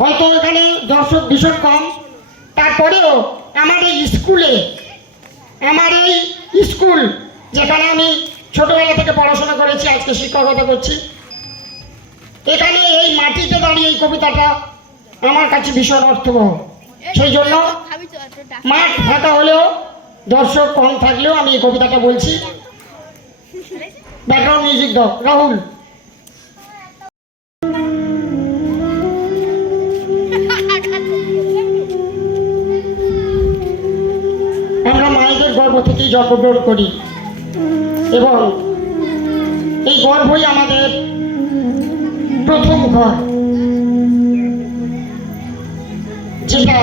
হয়তো এখানে দর্শক ভীষণ কম। তারপরেও আমার এই স্কুলে, আমার এই স্কুল যেখানে আমি ছোটবেলা থেকে পড়াশোনা করেছি, আজকে শিক্ষকতা করছি, এখানে এই মাটিতে দাঁড়িয়ে এই কবিতাটা আমার কাছে ভীষণ অর্থবহ। সেই জন্য মাঠ ফাঁকা হলেও, দর্শক কম থাকলেও আমি এই কবিতাটা বলছি। ব্যাকগ্রাউন্ড মিউজিক দাও। রাহুল। জন্মগ্রহণ করি। এবং এই গর্ভই আমাদের প্রথম ঘর। যেটা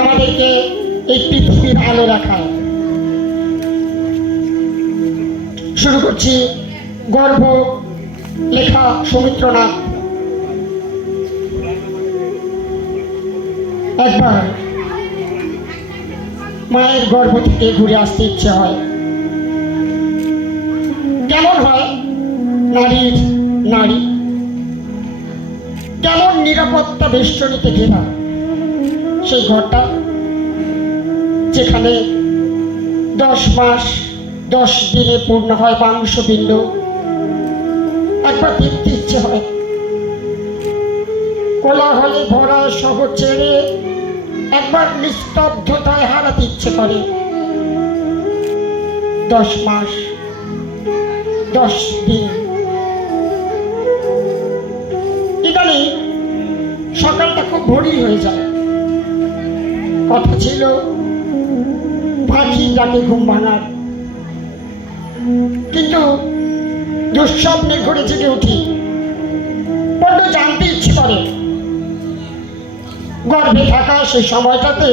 আমাদেরকে এই পৃথিবীর আলো রাখায়। শুরু করছি গর্ভ লেখা সৌমিত্রনাথ। একবার মায়ের গর্ভ থেকে ঘুরে আসতে ইচ্ছে হয়। কেমন হয় নারীর নারী? কেমন নিরাপত্তা বেষ্টনীতে ঘেরা সেই ঘরটা? যেখানে দশ মাস, দশ দিনে পূর্ণ হয় মাংসপিণ্ড একবার দেখতে ইচ্ছে হয়। কোলাহলে ভরা শহর ছেড়ে একবার নিস্তব্ধতায় হারাতে ইচ্ছে করে। দশ মাস, দশ দিন। ইদানিং সকালটা খুব ভোরই হয়ে যায়। কথা ছিল, পাখি ডাকে ঘুম ভাঙার। কিন্তু দুঃস্বপ্নে ঘুরে জেগে উঠি। গর্ভে থাকা সেই সময়টাতে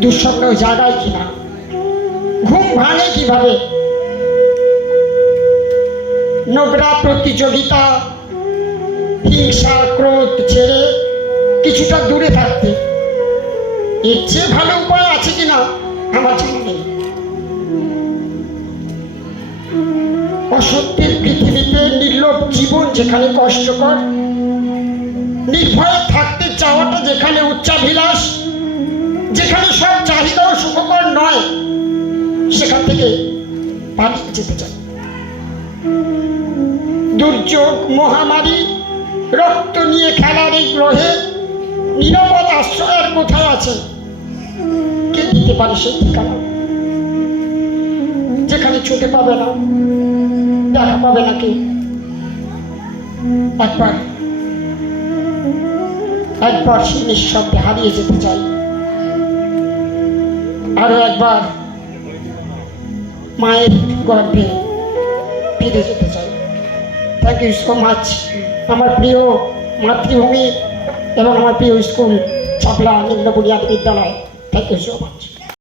দুঃস্বপ্ন জাগায় কিনা? ঘুম ভাঙে কীভাবে? নোংরা প্রতিযোগিতা, হিংসা, ক্রোধ ছেড়ে কিছুটা দূরে থাকতে। এর চেয়ে ভালো উপায় আছে কিনা আমার নেই। অসত্যের পৃথিবীতে নির্লোভ জীবন যেখানে কষ্টকর, নির্ভয়ে উচ্চাভিলাষ, যেখানে সব চাহিদাও সুখকর নয়, সেখান থেকে পালিয়ে যেতে চাই। দুর্যোগ, মহামারী, রক্ত নিয়ে খেলার এই গ্রহে নিরাপদ আশ্রয়ের কোথায় আছে, কে দিতে পারে সেই ঠিকানা? যেখানে ছুটে পাবে না, দেখা পাবে না কেউ একবার একবার সে নিঃশব্দে হারিয়ে যেতে চাই। আরও একবার মায়ের গর্ভে ফিরে যেতে চাই। থ্যাংক ইউ সো মাচ আমার প্রিয় মাতৃভূমি এবং আমার প্রিয় স্কুল চাপলা নিম্নপুরিয়া বিদ্যালয়। Thank you so much